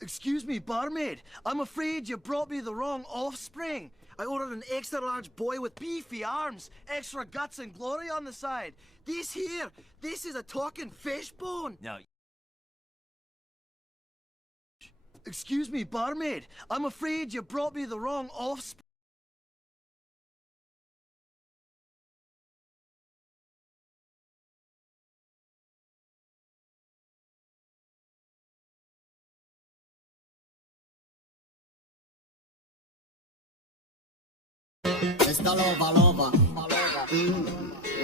Excuse me, barmaid. I'm afraid you brought me the wrong offspring. I ordered an extra large boy with beefy arms, extra guts and glory on the side. This is a talking fish bone. No. Excuse me, barmaid. I'm afraid you brought me the wrong offspring. Mr. Lover,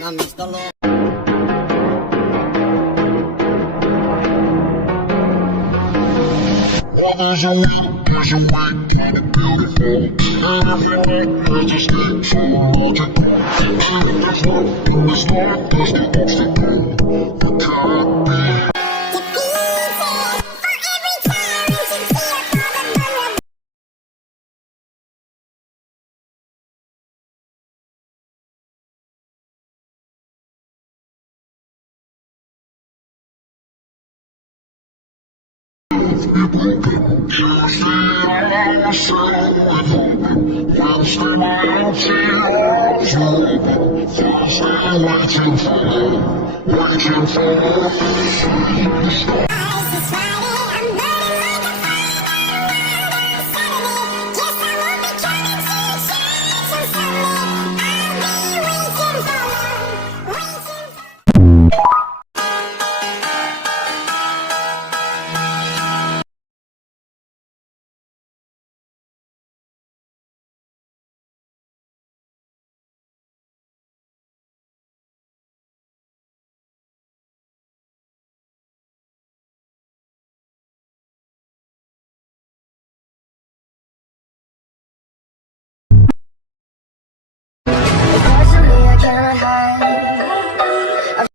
now Mr. Lover. Oh, there's a way, pretty beautiful. And if you like, there's a step so logical. And if it's not, there's the obstacle. But can't be. be broken. Tuesday I settle with hoping. Wednesday my empty arms are open. Thursday waiting for more, waiting for more.